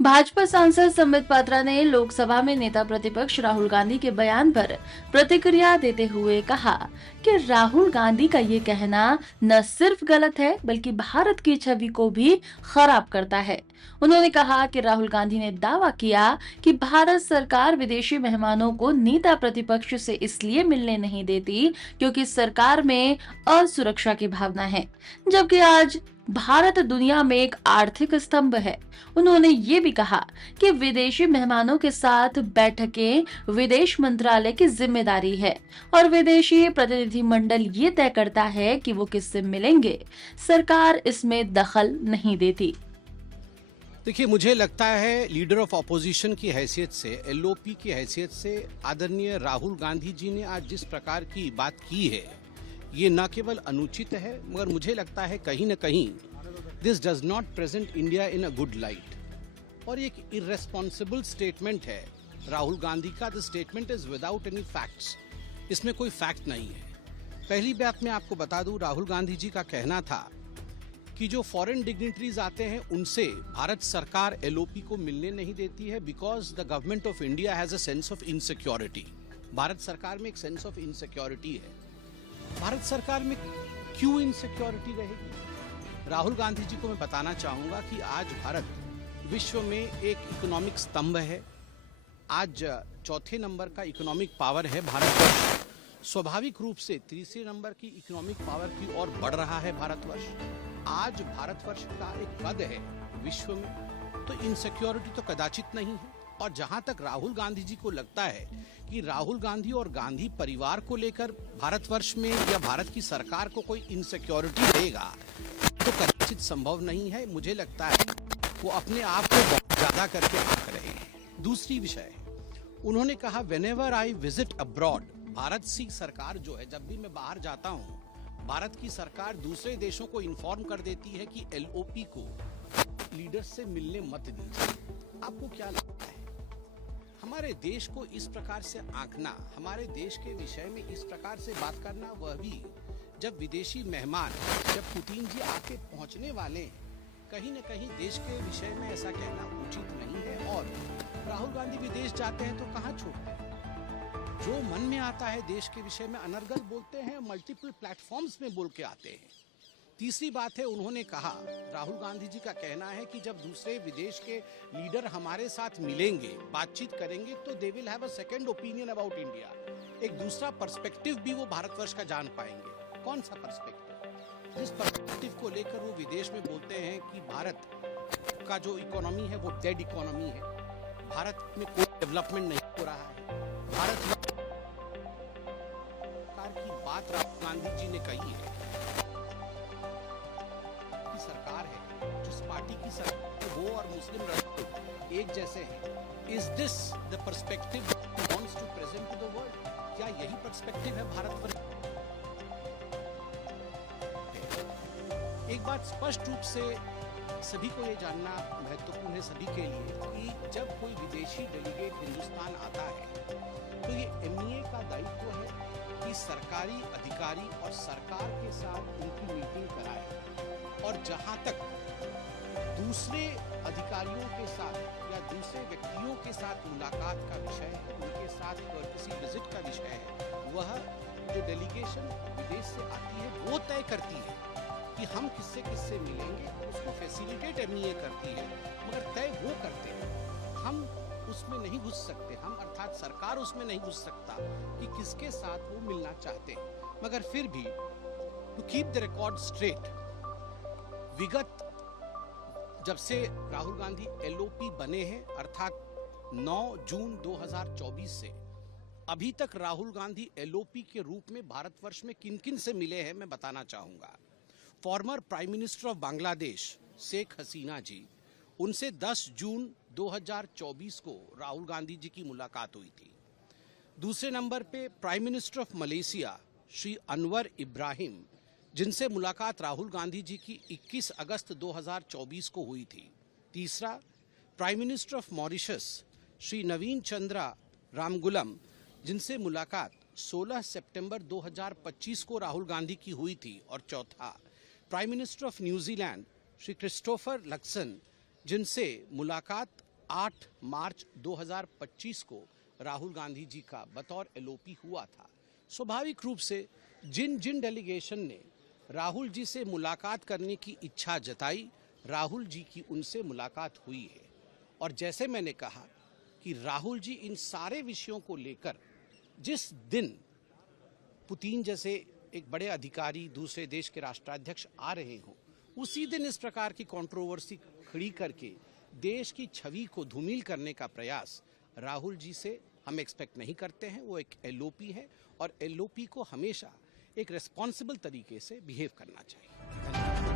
भाजपा सांसद संबित पात्रा ने लोकसभा में नेता प्रतिपक्ष राहुल गांधी के बयान पर प्रतिक्रिया देते हुए कहा कि राहुल गांधी का ये कहना न सिर्फ गलत है बल्कि भारत की छवि को भी खराब करता है। उन्होंने कहा कि राहुल गांधी ने दावा किया कि भारत सरकार विदेशी मेहमानों को नेता प्रतिपक्ष से इसलिए मिलने नहीं देती क्योंकि सरकार में असुरक्षा की भावना है, जबकि आज भारत दुनिया में एक आर्थिक स्तंभ है। उन्होंने ये भी कहा कि विदेशी मेहमानों के साथ बैठकें विदेश मंत्रालय की जिम्मेदारी है और विदेशी प्रतिनिधिमंडल ये तय करता है कि वो किससे मिलेंगे। सरकार इसमें दखल नहीं देती। देखिए, मुझे लगता है लीडर ऑफ ऑपोजिशन की हैसियत से, एलओपी की हैसियत से आदरणीय राहुल गांधी जी ने आज जिस प्रकार की बात की है, ये न केवल अनुचित है मगर मुझे लगता है कहीं न कहीं this does not present India in a good light और एक इररेस्पॉन्सिबल स्टेटमेंट है राहुल गांधी का। The statement is without any facts, इसमें कोई फैक्ट नहीं है। पहली बात मैं आपको बता दूं, राहुल गांधी जी का कहना था कि जो फॉरेन डिग्निटरीज आते हैं उनसे भारत सरकार एलओपी को मिलने नहीं देती है because the government of India has a sense of insecurity. Bharat सरकार में एक सेंस ऑफ इनसिक्योरिटी है। भारत सरकार में क्यों इनसिक्योरिटी रहेगी? राहुल गांधी जी को मैं बताना चाहूंगा कि आज भारत विश्व में एक इकोनॉमिक स्तंभ है। आज चौथे नंबर का इकोनॉमिक पावर है भारतवर्ष। स्वाभाविक रूप से तीसरे नंबर की इकोनॉमिक पावर की ओर बढ़ रहा है भारतवर्ष। आज भारतवर्ष का एक कद है विश्व में, तो इनसिक्योरिटी तो कदाचित नहीं है। और जहां तक राहुल गांधी जी को लगता है कि राहुल गांधी और गांधी परिवार को लेकर भारतवर्ष में या भारत की सरकार को कोई इनसिक्योरिटी रहेगा, तो कदाचित संभव नहीं है। मुझे लगता है वो अपने आप को बहुत ज्यादा करके आंक रहे हैं। दूसरी विषय, उन्होंने कहा whenever I visit abroad, Bharat की सरकार जो है, जब भी मैं बाहर जाता हूँ, भारत की सरकार दूसरे देशों को इन्फॉर्म कर देती है कि एलओपी को लीडर्स से मिलने मत दीजिए। आपको क्या लगता है हमारे देश को इस प्रकार से आंकना, हमारे देश के विषय में इस प्रकार से बात करना, वह भी जब विदेशी मेहमान, जब पुतिन जी आके पहुंचने वाले, कहीं न कहीं देश के विषय में ऐसा कहना उचित नहीं है। और राहुल गांधी विदेश जाते हैं तो कहाँ छोड़ते हैं? जो मन में आता है देश के विषय में अनर्गल बोलते हैं, मल्टीपल प्लेटफॉर्म्स में बोल के आते हैं। तीसरी बात है, उन्होंने कहा, राहुल गांधी जी का कहना है कि जब दूसरे विदेश के लीडर हमारे साथ मिलेंगे, बातचीत करेंगे, तो they will have a second opinion about India. एक दूसरा पर्सपेक्टिव भी वो भारतवर्ष का जान पाएंगे। कौन सा पर्सपेक्टिव? जिस पर्सपेक्टिव को लेकर वो विदेश में बोलते हैं कि भारत का जो इकोनॉमी है वो डेड इकोनॉमी है, भारत में कोई डेवलपमेंट नहीं हो रहा है, भारत की बात राहुल गांधी जी ने कही है। सरकार है, जिस पार्टी की सरकार, वो और मुस्लिम राष्ट्र एक जैसे हैं। Is this the perspective wants to present to the world? क्या यही पर्सपेक्टिव है भारत पर? एक बात स्पष्ट रूप से सभी को ये जानना महत्वपूर्ण है, सभी के लिए, कि जब कोई विदेशी डेलीगेट हिंदुस्तान आता है तो ये एमईए का दायित्व है कि सरकारी अधिकारी और सरकार के साथ उनकी मीटिंग कराए। और जहां तक दूसरे अधिकारियों के साथ या दूसरे व्यक्तियों के साथ मुलाकात का विषय है, उनके साथ किसी विजिट का विषय है, वह जो डेलीगेशन विदेश से आती है वो तय करती है कि हम किससे किससे मिलेंगे। उसको फैसिलिटेट एमईए करती है, मगर तय वो करते हैं। हम उसमें नहीं घुस सकते, हम अर्थात सरकार उसमें नहीं घुस सकता कि किसके साथ वो मिलना चाहते हैं। मगर फिर भी to keep the record straight, विगत जब से राहुल गांधी एलओपी बने हैं, अर्थात 9 जून 2024 से अभी तक राहुल गांधी एलओपी के रूप में भारतवर्ष में किन किन से मिले हैं मैं बताना चाहूंगा। Former prime minister of Bangladesh Sheikh Hasina ji, उनसे 10 जून 2024 को राहुल गांधी जी की मुलाकात हुई थी। दूसरे नंबर पे prime minister of Malaysia Shri Anwar Ibrahim, जिनसे मुलाकात राहुल गांधी जी की 21 अगस्त 2024 को हुई थी। तीसरा, prime minister of Mauritius Shri Navin Chandra Ramgoolam, जिनसे मुलाकात 16 सितंबर 2025 को राहुल गांधी की हुई थी। और चौथा, prime minister of New Zealand Shri Christopher Luxon, जिनसे मुलाकात 8 मार्च 2025 को राहुल गांधी जी का बतौर एलओपी हुआ था। स्वाभाविक रूप से जिन जिन डेलीगेशन ने राहुल जी से मुलाकात करने की इच्छा जताई, राहुल जी की उनसे मुलाकात हुई है। और जैसे मैंने कहा कि राहुल जी इन सारे विषयों को लेकर जिस दिन पुतिन जैसे एक बड़े अधिकारी दूसरे देश के राष्ट्राध्यक्ष आ रहे हों, उसी दिन इस प्रकार की कंट्रोवर्सी खड़ी करके देश की छवि को धूमिल करने का प्रयास राहुल जी से हम एक्सपेक्ट नहीं करते हैं। वो एक एलओपी है और एलओपी को हमेशा एक रिस्पॉन्सिबल तरीके से बिहेव करना चाहिए।